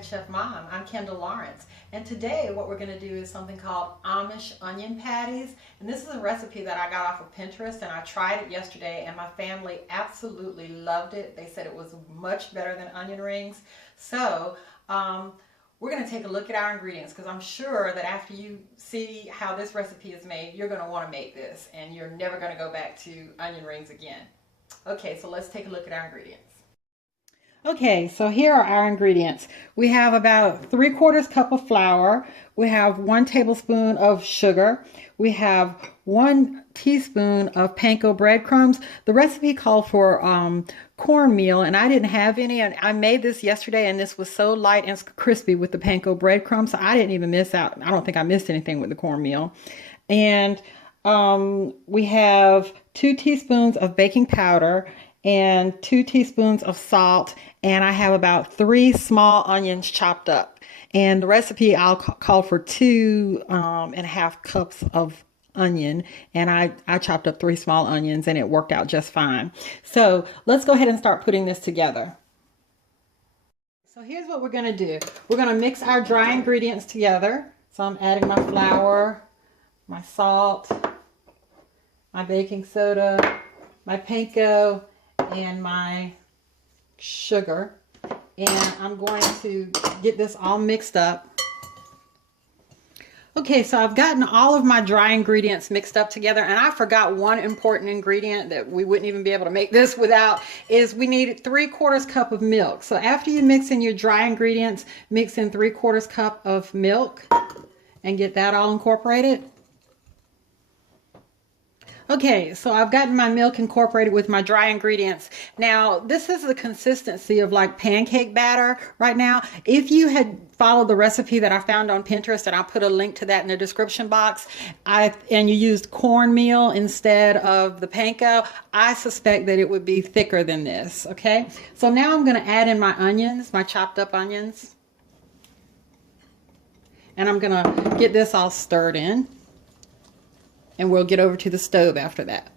Head Chef Mom. I'm Kendall Lawrence, and today what we're going to do is something called Amish onion patties. And this is a recipe that I got off of Pinterest, and I tried it yesterday, and my family absolutely loved it. They said it was much better than onion rings. So we're going to take a look at our ingredients, because I'm sure that after you see how this recipe is made, you're going to want to make this, and you're never going to go back to onion rings again. Okay, so let's take a look at our ingredients. Okay, so here are our ingredients. We have about 3/4 cup of flour. We have 1 tablespoon of sugar. We have 1 teaspoon of panko breadcrumbs. The recipe called for cornmeal, and I didn't have any. And I made this yesterday, and this was so light and crispy with the panko breadcrumbs, so I didn't even miss out. I don't think I missed anything with the cornmeal. And we have 2 teaspoons of baking powder and 2 teaspoons of salt, and I have about 3 small onions chopped up. And the recipe I'll call for 2.5 cups of onion, and I chopped up 3 small onions, and it worked out just fine. So let's go ahead and start putting this together. So here's what we're going to do. We're going to mix our dry ingredients together. So I'm adding my flour, my salt, my baking soda, my panko, and my sugar, and I'm going to get this all mixed up. Okay, so I've gotten all of my dry ingredients mixed up together, and I forgot one important ingredient that we wouldn't even be able to make this without, is we need 3/4 cup of milk. So after you mix in your dry ingredients, mix in 3/4 cup of milk and get that all incorporated. Okay, so I've gotten my milk incorporated with my dry ingredients. Now, this is the consistency of like pancake batter right now. If you had followed the recipe that I found on Pinterest, and I'll put a link to that in the description box, and you used cornmeal instead of the panko, I suspect that it would be thicker than this, okay? So now I'm gonna add in my onions, my chopped up onions. And I'm gonna get this all stirred in. And we'll get over to the stove after that.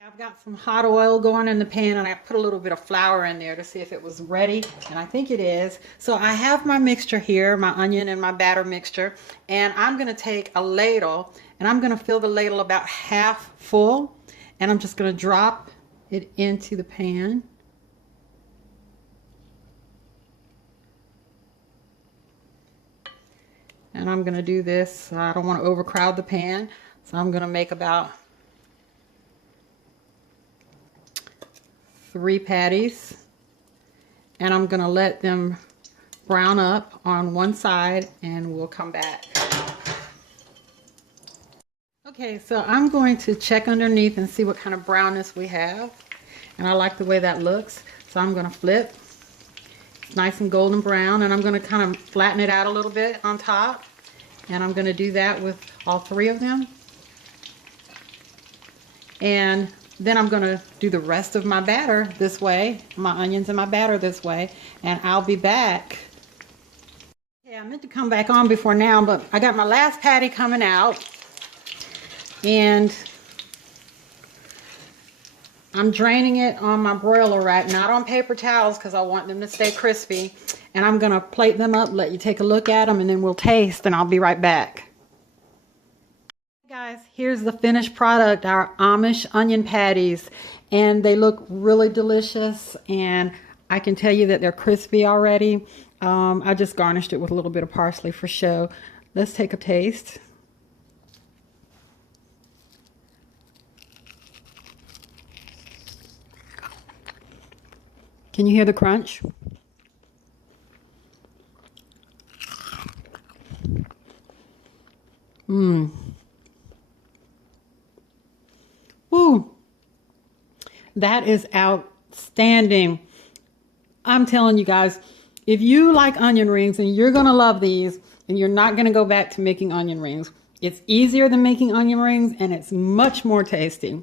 I've got some hot oil going in the pan, and I put a little bit of flour in there to see if it was ready, and I think it is. So I have my mixture here, my onion and my batter mixture, and I'm going to take a ladle, and I'm going to fill the ladle about half full, and I'm just going to drop it into the pan. And I'm going to do this. I don't want to overcrowd the pan. So I'm going to make about 3 patties, and I'm going to let them brown up on one side, and we'll come back. Okay, so I'm going to check underneath and see what kind of brownness we have, and I like the way that looks, so I'm going to flip. It's nice and golden brown, and I'm going to kind of flatten it out a little bit on top, and I'm going to do that with all 3 of them. And then I'm going to do the rest of my batter this way, my onions and my batter this way, and I'll be back. Okay, I meant to come back on before now, but I got my last patty coming out, and I'm draining it on my broiler rack, not on paper towels, because I want them to stay crispy. And I'm going to plate them up, let you take a look at them, and then we'll taste, and I'll be right back. Guys, here's the finished product, our Amish onion patties, and they look really delicious, and I can tell you that they're crispy already. I just garnished it with a little bit of parsley for show. Let's take a taste. Can you hear the crunch? Mmm. Ooh, that is outstanding. I'm telling you guys, if you like onion rings, and you're going to love these, and you're not going to go back to making onion rings. It's easier than making onion rings, and it's much more tasty.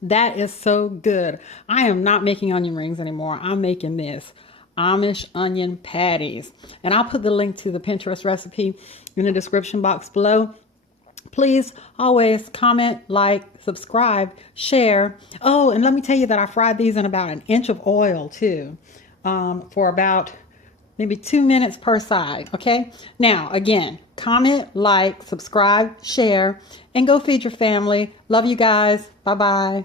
That is so good. I am not making onion rings anymore. I'm making this Amish onion patties. And I'll put the link to the Pinterest recipe in the description box below. Please always comment, like, subscribe, share. Oh, and let me tell you that I fried these in about 1 inch of oil too, for about maybe 2 minutes per side. Okay. Now, again, comment, like, subscribe, share, and go feed your family. Love you guys. Bye-bye.